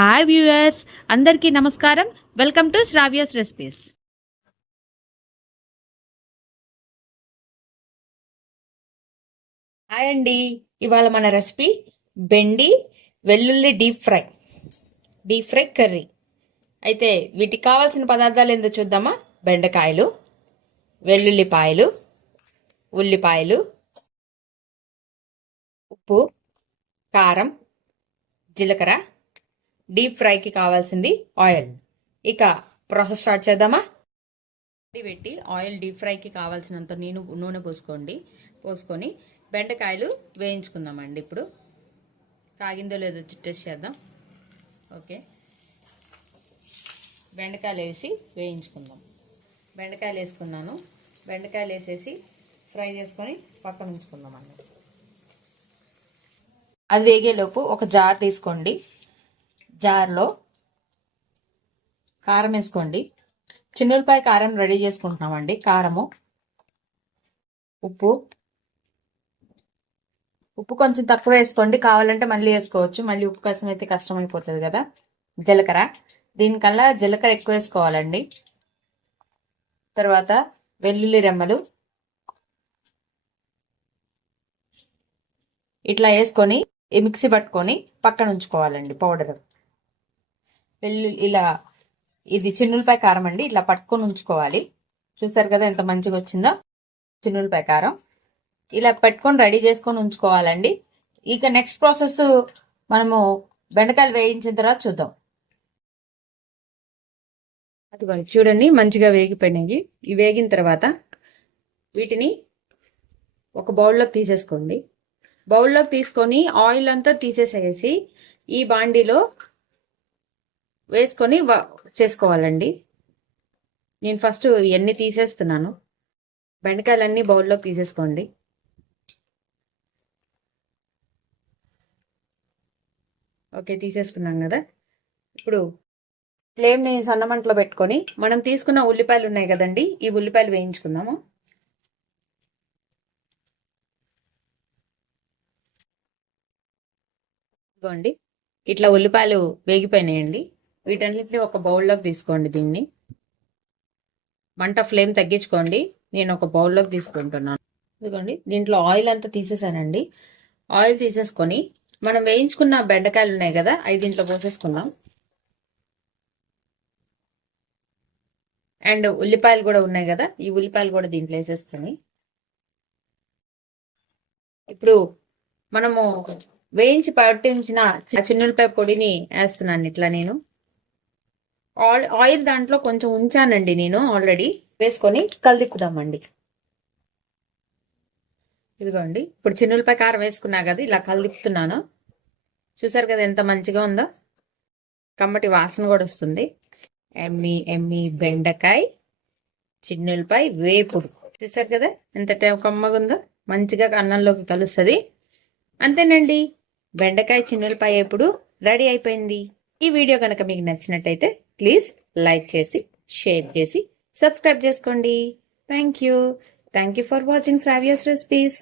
Hi viewers, అందరికీ నమస్కారం. Welcome to Sravya's recipes. Hi అండి. ఇవాళ మన రెసిపీ బెండి వెల్లుల్లి డీప్ ఫ్రై కర్రీ. అయితే వీటికి కావాల్సిన పదార్థాలు ఏందో చూద్దామా. బెండకాయలు, వెల్లుల్లిపాయలు, ఉల్లిపాయలు, ఉప్పు, కారం, జీలకర్ర, డీప్ ఫ్రైకి కావాల్సింది ఆయిల్. ఇక ప్రాసెస్ స్టార్ట్ చేద్దామా. పెట్టి ఆయిల్ డీప్ ఫ్రైకి కావాల్సినంత నూనె పోసుకొని బెండకాయలు వేయించుకుందామండి. ఇప్పుడు కాగిందో లేదో టెస్ట్ చేద్దాం. ఓకే, బెండకాయలు వేసి వేయించుకుందాం. బెండకాయలు వేసుకున్నాను. బెండకాయలు వేసేసి ఫ్రై చేసుకొని పక్కన ఉంచుకుందాం అండి. అది వేగేలోపు ఒక జార్ తీసుకోండి. జార్లో కారం వేసుకోండి. చిన్నులపాయ కారం రెడీ చేసుకుంటున్నామండి. కారము, ఉప్పు కొంచెం తక్కువ వేసుకోండి, కావాలంటే మళ్ళీ వేసుకోవచ్చు. మళ్ళీ ఉప్పు కోసం అయితే కష్టమైపోతుంది కదా. జీలకర్ర, దీనికల్లా జీలకర్ర ఎక్కువ వేసుకోవాలండి. తర్వాత వెల్లుల్లి రెమ్మలు ఇట్లా వేసుకొని మిక్సీ పట్టుకొని పక్కన ఉంచుకోవాలండి. పౌడర్ ఇది చిన్నులపాయ కారం అండి. ఇట్లా పట్టుకొని ఉంచుకోవాలి. చూసారు కదా ఎంత మంచిగా వచ్చిందో చిన్నులపాయ కారం. ఇలా పెట్టుకొని రెడీ చేసుకొని ఉంచుకోవాలండి. ఇక నెక్స్ట్ ప్రాసెస్ మనము బెండకాయలు వేయించిన తర్వాత చూద్దాం. అదిగోండి, చూడండి మంచిగా వేగిపోయినాయి. ఇవి వేగిన తర్వాత వీటిని ఒక బౌల్లోకి తీసేసుకోండి. బౌల్లోకి తీసుకొని ఆయిల్ అంతా తీసేసేసి ఈ బాండీలో వేసుకొని చేసుకోవాలండి. నేను ఫస్ట్ ఇవన్నీ తీసేస్తున్నాను. బెండకాయలన్నీ బౌల్లోకి తీసేసుకోండి. ఓకే, తీసేసుకున్నాం కదా. ఇప్పుడు ఫ్లేమ్ని సన్నమంటలో పెట్టుకొని మనం తీసుకున్న ఉల్లిపాయలు ఉన్నాయి కదండి, ఈ ఉల్లిపాయలు వేయించుకుందాము. ఇదిగోండి, ఇట్లా ఉల్లిపాయలు వేగిపోయినాయండి. వీటన్నిటిని ఒక బౌల్లోకి తీసుకోండి. దీన్ని మంట ఫ్లేమ్ తగ్గించుకోండి. నేను ఒక బౌల్లోకి తీసుకుంటున్నాను. ఇదిగోండి, దీంట్లో ఆయిల్ అంతా తీసేసానండి. ఆయిల్ తీసేసుకొని మనం వేయించుకున్న బెండకాయలు ఉన్నాయి కదా, అవి దీంట్లో పోసేసుకుందాం. అండ్ ఉల్లిపాయలు కూడా ఉన్నాయి కదా, ఈ ఉల్లిపాయలు కూడా దీంట్లో వేసేసుకొని ఇప్పుడు మనము వేయించి పట్టించిన చిన్నులపాయ పొడిని వేస్తున్నాను. ఇట్లా నేను ఆయిల్ దాంట్లో కొంచెం ఉంచానండి. నేను ఆల్రెడీ వేసుకొని కలిదిప్పుదామండి. ఇదిగోండి, ఇప్పుడు చిన్నులపాయ కారం వేసుకున్నా కదా, ఇలా కలిదిప్పుతున్నాను. చూసారు కదా ఎంత మంచిగా ఉందో. కమ్మటి వాసన కూడా వస్తుంది. ఎమ్మి బెండకాయ చిన్నులపాయ వేపుడు. చూసారు కదా ఎంత కమ్మగా ఉందో. మంచిగా అన్నంలోకి కలుస్తుంది. అంతేనండి, బెండకాయ చిన్నులపాయ వేపుడు రెడీ అయిపోయింది. ఈ వీడియో కనుక మీకు నచ్చినట్టయితే ప్లీజ్ లైక్ చేసి, షేర్ చేసి, సబ్స్క్రైబ్ చేసుకోండి. Thank you for watching Sravya's recipes.